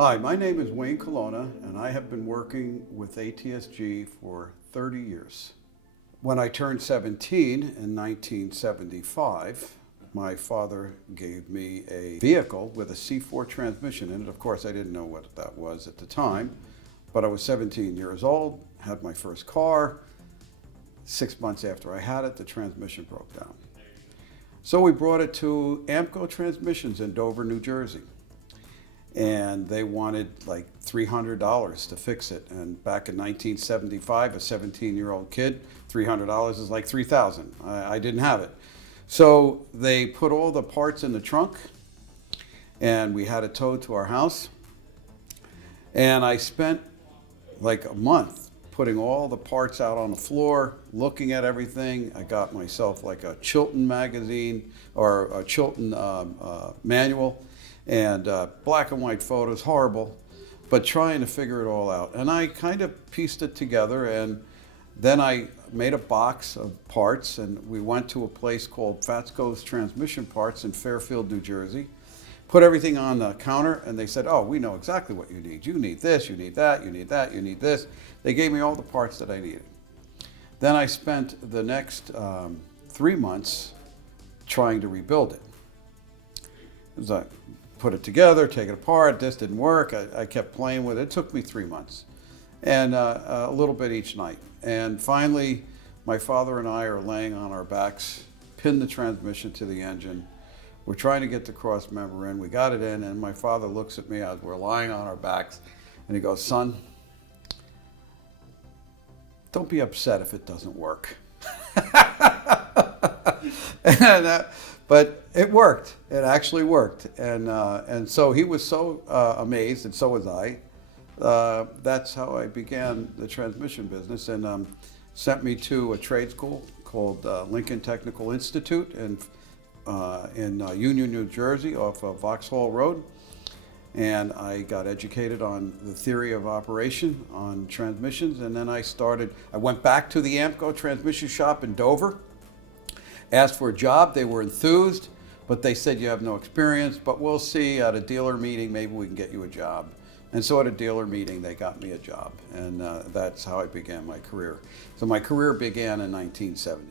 Hi, my name is Wayne Colonna, and I have been working with ATSG for 30 years. When I turned 17 in 1975, my father gave me a vehicle with a C4 transmission in it. Of course, I didn't know what that was at the time, but I was 17 years old, had my first car. 6 months after I had it, the transmission broke down. So we brought it to AMCO Transmissions in Dover, New Jersey. And they wanted like $300 to fix it. And back in 1975, a 17-year-old kid, $300 is like $3,000. I didn't have it. So they put all the parts in the trunk, and we had it towed to our house. And I spent like a month putting all the parts out on the floor, looking at everything. I got myself like a Chilton magazine or a Chilton manual. And black and white photos, horrible, but trying to figure it all out. And I kind of pieced it together, and then I made a box of parts, and we went to a place called Fatsco's Transmission Parts in Fairfield, New Jersey. Put everything on the counter, and they said, oh, we know exactly what you need. You need this, you need that, you need that, you need this. They gave me all the parts that I needed. Then I spent the next 3 months trying to rebuild it. It was like, put it together, take it apart, this didn't work. I kept playing with it. It took me 3 months and a little bit each night. And finally, my father and I are laying on our backs, pinned the transmission to the engine. We're trying to get the cross member in. We got it in, and my father looks at me as we're lying on our backs, and he goes, son, don't be upset if it doesn't work. But it worked. It actually worked, and so he was so amazed, and so was I. That's how I began the transmission business, and sent me to a trade school called Lincoln Technical Institute in Union, New Jersey, off of Vauxhall Road, and I got educated on the theory of operation on transmissions, and then I went back to the AMCO transmission shop in Dover. Asked for a job. They were enthused, but they said you have no experience, but we'll see at a dealer meeting, maybe we can get you a job. And so at a dealer meeting, they got me a job, and that's how I began my career. So my career began in 1970.